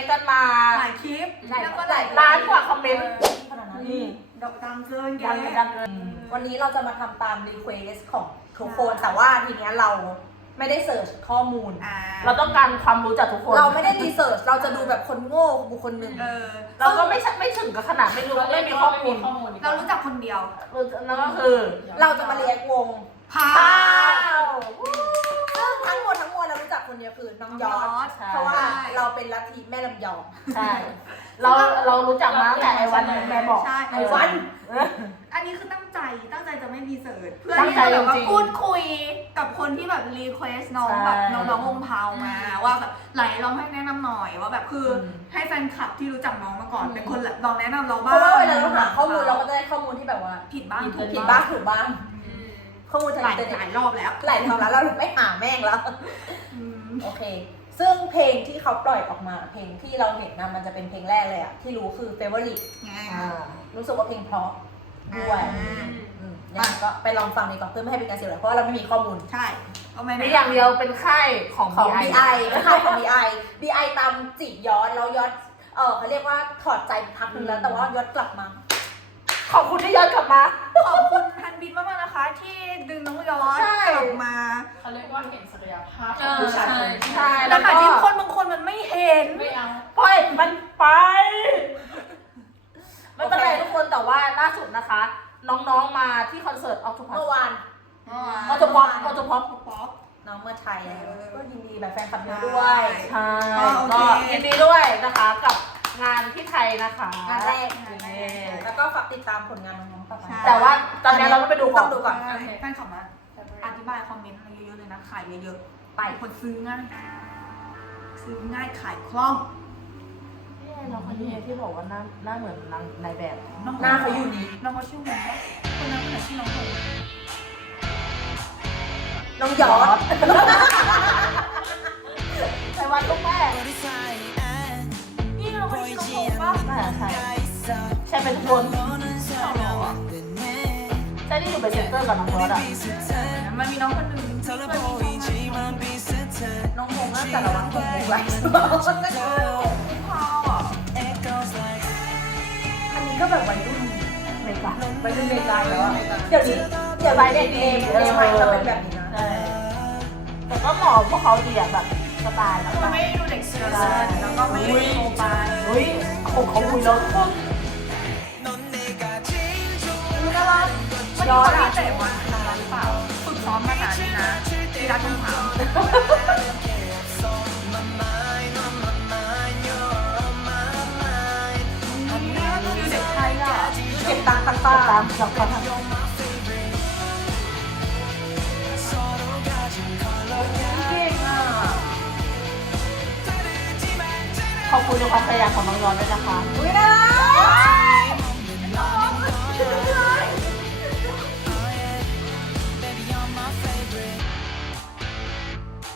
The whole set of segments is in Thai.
รีเควสกันมาหลายคลิปหลายแล้วก็หลายล้านกว่าคอมเมนต์ ขนาดนั้นนี่ดอกดังเกินแกดังดังเกินวันนี้เราจะมาทำตามรีเควสของทุกคนแต่ว่าทีเนี้ยเราไม่ได้เสิร์ชข้อมูล อ่าเราต้องการความรู้จากทุกคน เราไม่ได้รีเสิร์ชเราจะดูแบบคนโง่บุคคลหนึ่งเออเราก็ไม่ใช่ไม่ถึงกับขนาดไม่รู้ไม่มีข้อมูลเรารู้จักคนเดียว นั่นก็คือ เราจะมาเรียกวงพาข้าวซึ่ กคนเดียวคือน้องยอน้องยอดดเพราะว่าใช่เราเป็นลัทธิแม่ลำยอง ใช่ เราเรารู้จักมาตั้งแต่ไอ้วันแม่บอกใช่ ไอ้วันเอออันนี้คือตั้งใจตั้งใจจะไม่รีเสิร์ชเพื่อตั้งที่ใจจะแบบว่าจริงๆพูดคุยกับคนที่แบบรีเควสน้องใช่แบบน้องๆวงพาวมา ว่าแบบไหลลองให้แนะนำหน่อยว่าแบบคืออม ให้แฟนคลับที่รู้จักน้องมาก่อน เป็นคนลองแนะนำเราเพบ้างราะว่าเวลาเราหาข้อมูลเราก็จะได้ข้อมูลที่แบบว่า ผิดบ้างถูกผิดบ้างถูกบ้าง อืมข้อมูลทางหลายอินเทอร์หเน็ลาตยรอบแล้วหลายทางแล้วเราไม่หาแม่งแล้ว อืม โอเค ซึ่งเพลงที่เขาปล่อยออกมา เพลงที่เราเห็นนะมันจะเป็นเพลงแรกเลยอะที่รู้คือ Favorite อ่ารู้สึกว่าเพลงเพราะด้วยอ่าอืมยังไงก็ไปลองฟังดีกว่าเพื่อไม่ให้เป็นการเสียเวลาเพราะว่าเราไม่มีข้อมูล ใช่ก็ไม่มีแนะนำอย่างเดียวเป็นค่ายของ ของ BI BI ก็คือของ BI BI ตามจีบย้อนแล้วย้อนเออเขาเรียกว่าถอดใจพักหนึงแล้วแต่ว่าย้อนกลับมา ขอบคุณที่ย้อนกลับมา ขอบคุณพันบินมากๆนะ คะที่ดึงน้องยอดใช่ กลับมาเขาเรียกว่าเห็นศักยภาพขเอองอผู้ชายใช่คนนี้ใช่แต่แล้วก็ ค่ะที่คนบางคนมันไม่เห็น ไม่เอา ปล่อยมันไป ไม่เป็นไรโอเค ทุกคนแต่ว่าล่าสุดนะคะ น้องๆมาที่คอนเสิร์ตออฟทุพัสเมื่อวานออโตพ็อปออโตพ็อปป๊อป น้องเมื่อไทยเออก็ยินดีแบบแฟนคลับเยอะด้วย ใช่อ๋อโอเค ก็ยินดีด้วยนะคะกับงานที่ไทยนะคะ งานแรกงานแรกแล้วก็ฝากติดตามผลงานน้องๆต่อไปใช่ แต่ว่าตอนนี้เราต้องไปดูก่ต้ออนงดูก่อนแฟนคลับมาอธิบายคอมเมนต์อะไรเยอะๆเลยนะ ขายเยอะๆ ไปคนซื้อง่าย ซื้อง่ายขายคล่องนี่น้องคนนี้ที่บอกว่าหน้าหน้าเหมือนนางในแบบหน้าเขาอยู่นี่น้องเขาชื่ออะไรวะคนนั้นคนไหนชื่อน้องเขาน้องยอดใช่วันลูกแม่นี่น้องเขาชื่อน้องเขาปะน่าจะใช่ใช่เป็นทุกคน ใช่ที่อยู่เป็นเซนเตอร์กับน้องรถอะมันมีน้องคนหนึ่งที่เคยมีช่องมาน้องคงน่าจะระวังคนมุกไว้พาวอะอันนี้ก็แบบวัยรุ่นไม่กล้าวัยรุ่นเมกาแล้วอะเดี๋ยวนี้เดี๋ยวนี้เด็กเอมเอมใหม่จะเป็นแบบนี้นะแต่ก็หมาะพวกเขาดีอะแบบสไตล์แบบมันไม่ดูเด็กเกินแล้วก็ไม่ด้โตไปเฮ้ยเขาเขาคุยแล้วทุกคนรู้ได้ว่าวันนี้คนที่เตะบอลทำร้านหรือเปล่าฝึกซ้อมมานานนี่นะที่ร้านทุ่งเผาคือเด็กไทยอะเก็บตังค์ตังตาตาตามสองคนทำเก่งอะขอบคุณในความพยายามของน้องยอนด้วยนะคะอุ้ยน่ารัก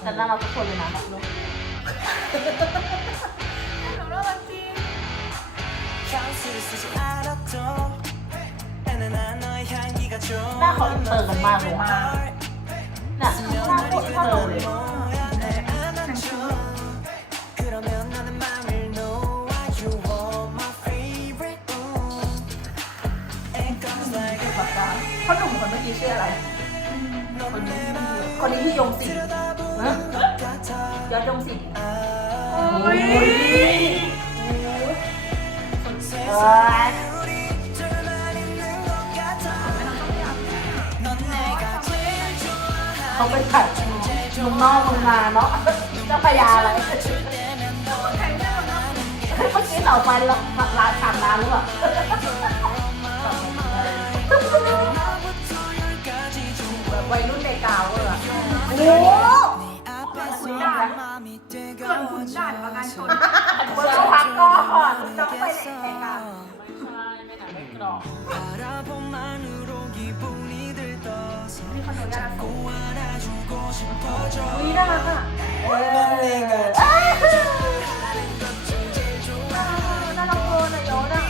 แต่น่ารักทุกคนเลยนะลูกหนูน่ารักจริงหน้าเขาอินเตอร์กันมากเลยอะน่ะหน้าโคตรอินเตอร์เลยพ่อหนุ่มคนเมื่อกี้ชื่ออะไร คนนี้ที่ยงศรีฮะ ยอดยงศรีโอ้ยเขาเป็นแบบลุงนอกลุงนาเนาะเจ้าพญาอะไรเมื่อกี้เราไปเราร้านสามร้านหรือเปล่าแบบวัยรุ่นเมกาวอร์อะโอ้ เกิดขุนด่านประกันชนเมื่อพักก่อนน้องไปไหนแข่งกันไม่ใช่ไม่หนักไม่กรอบมีคอนโดย่านอโศกอุ้ยน่ารักอะเออน่ารักโคนายศอะ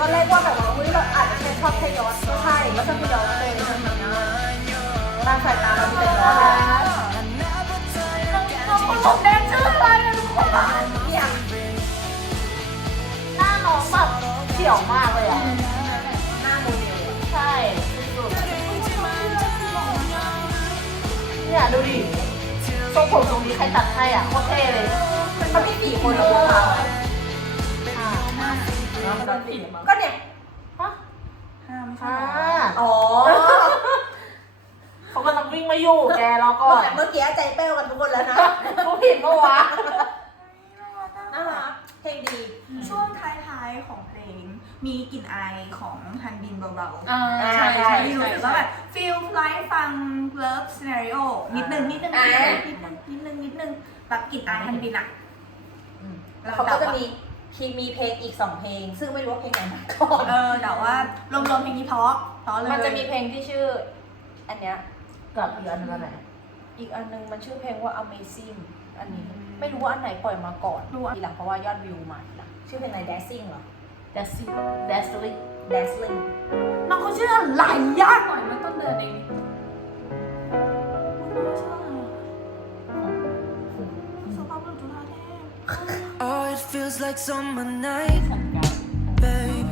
ตอนแรกว่าแบบว่าอุ้ยเราอาจจะแค่ชอบแค่ยศก็ใช่ก็ชอบแค่ยศเลยทำอย่างนั้นตาสายตาเราเป็นยศนะน้องคน ผมแดนชื่ออะไรอะทุกคนเนี่ยหน้าน้องแบบเขียวมากเลยอะหน้าโมเดลใช่เนี่ยดูดิทรงผมตรงนี้ใครตัดให้อะโคตรเท่เลยมันมีกี่คนอะพวกเราอะก็เนี่ยฮะห้าไม่ใช่เหรอ อ๋อ เขากำลังวิ่งมาอยู่แกแล้วก็เมื่อกี้ใจเป้วกันทุกคนแล้วนะเขาผิดเมื่อวะ น่ารักเพลงดี ช่วงท้ายๆของเพลง มีกลิ่นอายของฮันบินเบาๆอ่าอ่าใช่ใช่ใช่ที่รู้ใช่สึกว่าแบบฟีลไลฟ์ฟัง love scenario นิดนึงนิดนึงอ่า นิดนึงนิดนึงนิดนึงแบบกลิ่นอายฮันบินอะแล้วเขาก็จะมีคีมีเพลงอีกสองเพลง ซึ่งไม่รู้ว่าเพลงไหนมาก่อน เออแต่ว่ารวมๆเพลงนี้เพราะเพราะเลยมันจะมีเพลงที่ชื่อ อันเนี้ย กับอีกอันนึงอันไหนอีกอันนึงมันชื่อเพลงว่า amazing อันนี้ไม่รู้ว่าอันไหนปล่อยมาก่อนทีหลังเพราะว่ายอดวิวมาทีหลังชื่อเพลงอะไร dancing เหรอ Dancing Dancing dancing น้องเขาชื่ออะไรยากปล่อยเมื่อต้นเดือนเองสภาพบุรุษจุฬาเทพ Oh, it feels like summer night, babe.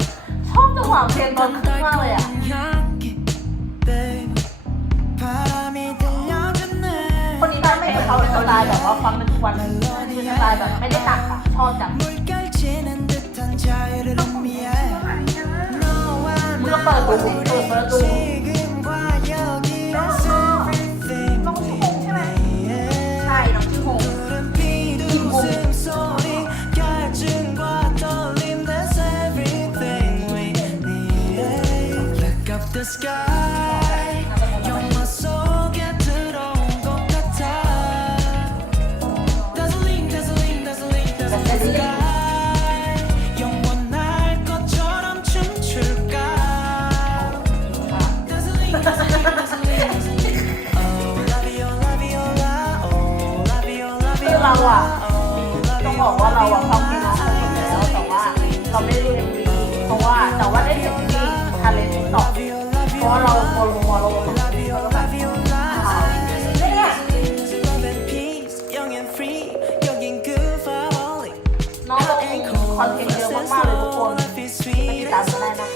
ชอบจังหวะเพลงตอนขึ้นมากเลยอะ คนนี้บ้าไม่เป็นเขาสไตล์แบบว่าฟังเนทุกวันคือสไตล์แบบไม่ได้ตักอะชอบจังเมื่อเปิดดูเปิดเปิดดู อะต้องบอกว่าเราอะชอบกินอาหารอยู่แล้วแต่ว่าเราไม่ได้ดูเอ็มวีเพราะว่าแต่ว่าได้เห็นที่ทะเลติ๊กต็อกเพราะเราโฟล์โฟลว์เราก็แบบอ่าเนี่ย น้องเรามีคอนเทนต์เยอะมากๆเลยทุกคนไปติดตามกัได้นะคะ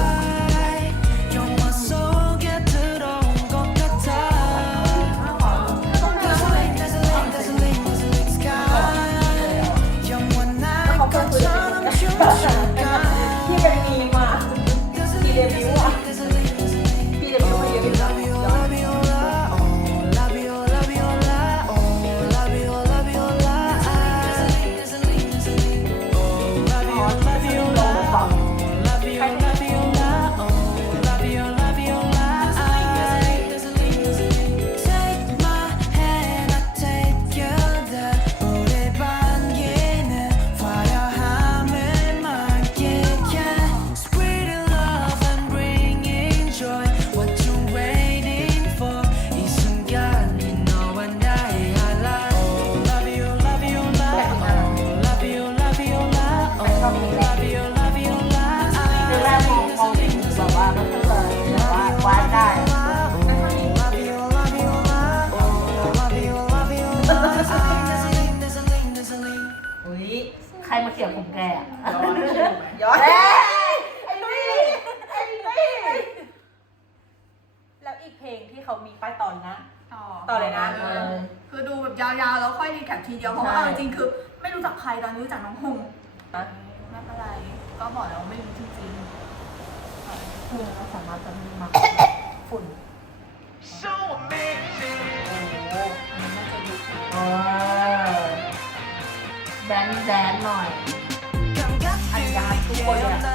Yeah. ที่เขามีป้ายตอนนะ ต่อ ต่อเลยนะ ออคือดูแบบยาวๆ แล้วค่อยรีแคปทีเดียว เพราะว่าเอาจริงๆ คือไม่รู้จักใครตอนนี้รู้จักน้องหงไม่เป็นไร ก็บอกแล้วไม่รู้จริง คือเราสามารถจะมีมาฝุ่น So amazing. เออแดนแดนหน่อย 감각들이 깨어나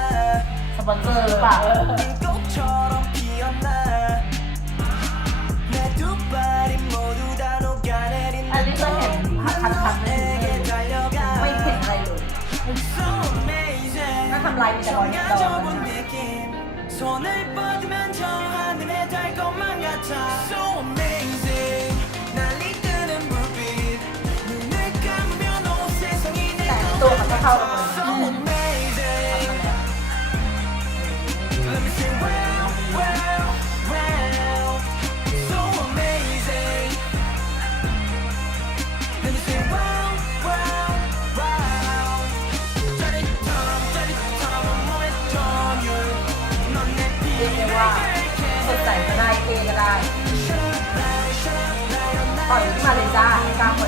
สปอนเซอร์หรือเปล่า 꽃처럼 ำไรมีแต่บอลเนี่ยเราแต่ตัวมันก็เข้ากับ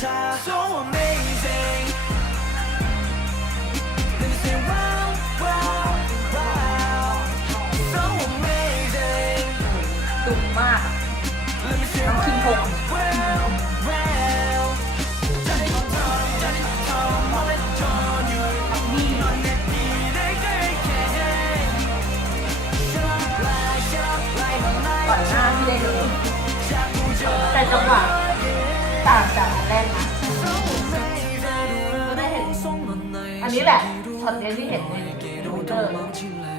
time so amazing Let me say wow wow wow so amazing ตุ่มมาก Let me say น้ำคิงพง wow wow Johnny Tom Johnny Tom Molly John you นี่ on that day day day Shut up light shut up light ก่อนหน้าที่ได้ดูแต่จังหวะ นี้แหละช็อตนี้ที่เห็นในทวิตเตอร์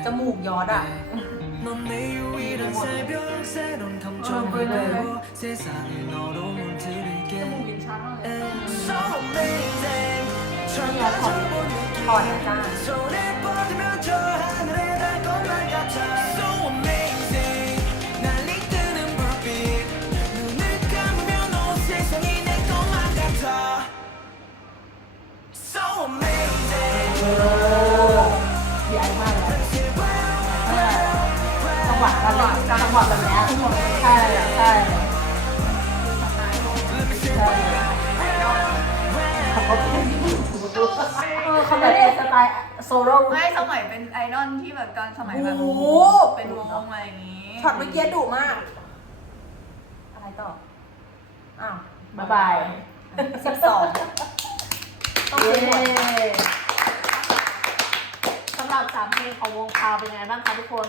จมูกยอดอะเออไเลยจมูกนชัดมากเลยเนี่ยถอดถอดนะจ๊ะ ใหญ่มากเลยจังหวะจังหวะจังหวะแบบเนี้ยใช่ใช่ใช่เขาเป็นเขาไม่ได้สไตล์โซโล่ไม่สมัยเป็นไอดอลที่แบบตอนสมัยแบบโอ้โห เป็นวงอะไรอย่างงี้ช็อตเมื่อกี้ดุมาก อะไรต่อ อ้าว บ๊ายบายสิบสองต้องเย้ ซื้อหมด สำหรับสามเพลงของวงคาวเป็นไงบ้างคะทุกคน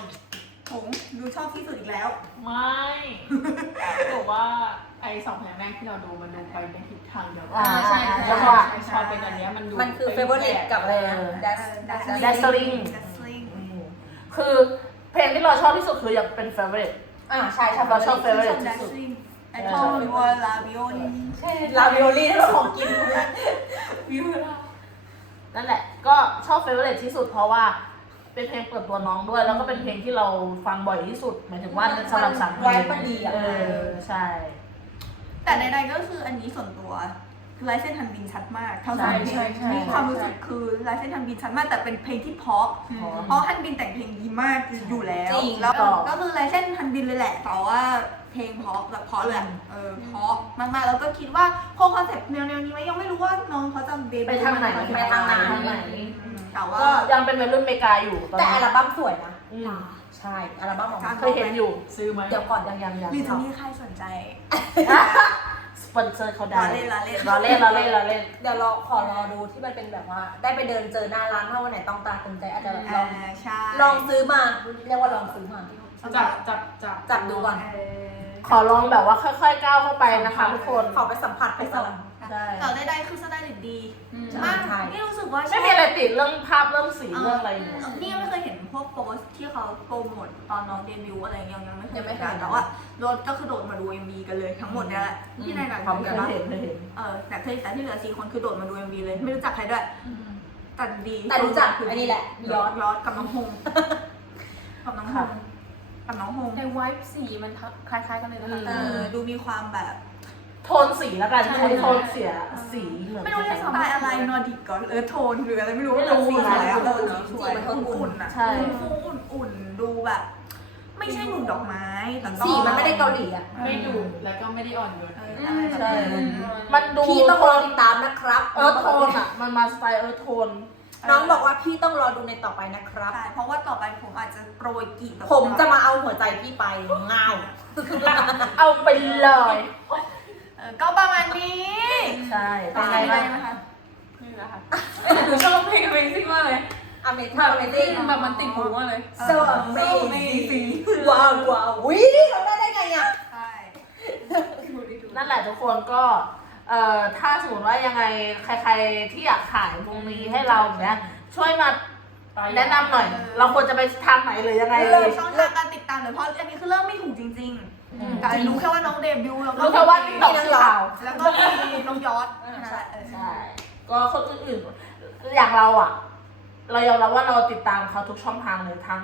ผมดูชอบที่สุดอีกแล้ว ไม่บอกว่าไอ้สองเพลงแรกที่เราดูมันดูไปในทิศทางเดียวกัอ่าใช่ใช่ แล้วใช่ก็ชอบเป็นอันเนี้ยมันดูมันคือเฟเวอร์ลิตกับอะไรนะ Dash Dash Dazzling Dazzling คือเพลงที่เราชอบที่สุดคืออยากเป็น favorite อ่าใช่ใช่เราชอบชอบ favorite ที่สุด Dazzling ไอทอมวิวลาบิโอนี่ลาวิโอลี่ที่เราของกิน วิวเรา นั่นแหละ ก็ชอบ favorite ที่สุดเพราะว่าเป็นเพลงเปิดตัวน้องด้วย แล้วก็เป็นเพลงที่เราฟังบ่อยที่สุดหมายถึงว่าสำหรับสามเพลไว้งมันดีอะเออใช่ แต่ใดๆก็คืออันนี้ส่วนตัว ลายเส้นทันบินชัดมากทั้งสใช่องเพลใช่งใช่มีความรู้สึกคือลายเส้นทันบินชัดมากแต่เป็นเพลงที่เพราะเพราะฮันบินแต่งเพลงดีมากอยู่แล้วจริงแล้วต่อก็คือลายเส้นฮันบินเลยแหละแต่ว่าเพลงเพราะแบบเพราะเลยอะเออเพราะมากๆแล้วก็คิดว่าคงคอนเซ็ปต์แนวๆนี้ไหมยังไม่รู้ว่าน้องเขาจะเดบิวต์ไปทางไหนไปทางไหนอืมแต่ว่าก็ยังเป็นวัยรุ่นเมกาอยู่ตอนแต่นี้อัลบั้มสวยนะอืมใช่อัลบั้มของมันเคยเห็นอยู่ซื้อไหมเดี๋ยวก่อนยังยังยังหรือจะมีใครสนใจส ปอนเซอร์เขาได้ล้อเล่นล้อเล่นล้อเล่นล้อเล่นล้อเล่น เดี๋ยวรอขอรอดูที่มันเป็นแบบว่า ได้ไปเดินเจอหน้าร้านถ้าวันไหนต้องตาตึงใจอาจจะลอ่าองใช่ลองซื้อมาเรียกว่าลองซื้อมาจับจับจับจับดูก่อนเออขอลองแบบว่าค่อยๆก้าวเข้าไปนะคะทุกคนขอไปสัมผัสไปสัมผัสใช่แต่ใดๆคือสไตล์ดีใช่มากใช่นี่รู้สึกว่าไม่มีอะไรติดเรื่องภาพเรื่องสีเรื่องอะไรอยู่นี่ยังไม่เคยเห็น พวกโพสต์ที่เขาโปรโมทตอนน้องเดบิวต์อะไรยังยังไม่เคยยังไม่เคยเห็นแต่ว่าโดนก็คือโดดมาดู MV กันเลยทั้งหมดเนี่ยแหละที่ในหนังความเหมืเคอนยกันเห็นเคยเห็นเออแต่เคยแต่ที่เหลือสี่คนคือโดดมาดู MV เลย ไม่รู้จักใครด้วยแต่ดีแต่รู้จักอันนี้แหละยยออดดยอดกับน้องฮงกับน้องฮงกับน้องฮง ในไวท์สีมันคล้ายๆกันเลยนะคะ เออดูมีความแบบ โทนสีแล้วกันใช่ ใช้โทนเสียสีเหมือนไม่รู้จะสไตล์อะไรนอร์ดิกก่อนเออโทนหรืออะไรไม่รู้ไม่รู้สีสวยอะนะเออสีสวยจริงๆมันอุ่นๆอะใช่ฟูๆอุ่นๆดูแบบ ไม่ใช่หนุ่มดอกไม้แต่ก็สีมันไม่ได้เกาหลีอะไม่ดุแล้วก็ไม่ได้อ่อนโยนเอออะไรแบบใช่นั้นมันดูพี่ต้องรอติดตามนะครับเออโทนอะมันมาสไตล์เออโทน น้องบอกว่าพี่ต้องรอดูในต่อไปนะครับ ใช่เพราะว่าต่อไปผมอาจจะโปรยกีบแบบผมจะมาเอาหัวใจพี่ไปเงาเอาไปเลยเออก็ประมาณนี้ใช่เป็นไงได้บ้างไหมคะนี่แหละค่ะหนูชอบเพลง Amazing มากเลยอเมทิงอเมทิงแบบมันติดหูมากเลย so amazing ว้าวว้าววิเราได้ได้ไงอะใช่นั่นแหละทุกคนก็เอ่อถ้าสมมติว่ายังไงใคร ๆที่อยากขายวงนี้ให้เราอย่างเนี้ยช่วยมาแนะนำหน่อย เราควรจะไปทางไหนหรือยังไงเลเลยยช่องทางการติดตามเลยเพราะอันนี้คือเริ่มไม่ถูกจ ริงๆแต่รู้แค่ว่าน้องเดบิวต์แล้วก็รู้แค่ว่าติ๊กต็อกชื่อข่าวแล้วก็มีน้องยอดใช่เออใช่ก็คนอื่นๆอย่างเราอะ เรายอมรับว่าเราติดตามเขาทุกช่องทางเลยทั้ง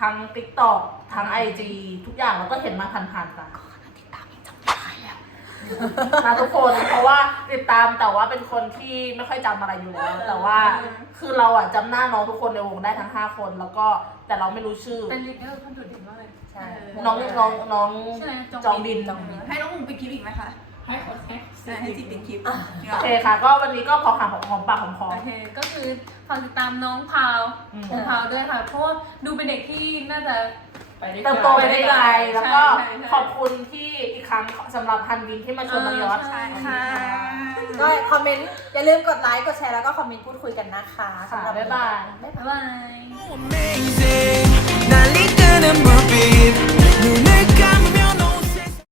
ทั้ง t ิ k t o k ทั้ง IG ทุกอย่างเราก็เห็นมาผ่านๆกันนะทุกคนเพราะว่าติดตามแต่ว่าเป็นคนที่ไม่ค่อยจำอะไรอยู่แล้ว แต่ว่าคือเราอะจำหน้าน้องทุกคนในวงได้ทั้ง 5 คน แล้วก็แต่เราไม่รู้ชื่อเป็นลีดเดอร์คนดุเด่นมากเลยใช่ น้องน้องน้องใช่ไหมจองบินจองบิน ให้น้องหมูไปคลิปอีกไหมคะให้เขาให้ใช่ให้จีเป็นคลิปโอเคค่ะ ก็วันนี้ก็พอหาของหอมปากหอมคอ โอเคก็คือฝากติดตามน้องพาวอืมน้องพาวด้วยค่ะ เพราะว่าดูเป็นเด็กที่น่าจะ ไปได้เติบโตไปได้ไกลแล้วก็ใช่ใช่ ขอบคุณที่อีกครั้งสำหรับพันวินที่มาชวนน้องยอด ใช่ค่ะ ก็คอมเมนต์ อย่าลืมกดไลค์กดแชร์แล้วก็คอมเมนต์พูดคุยกันนะคะค่ะสำหรับบ๊ายบาย บ๊ายบายบ๊ายบาย amazing. and a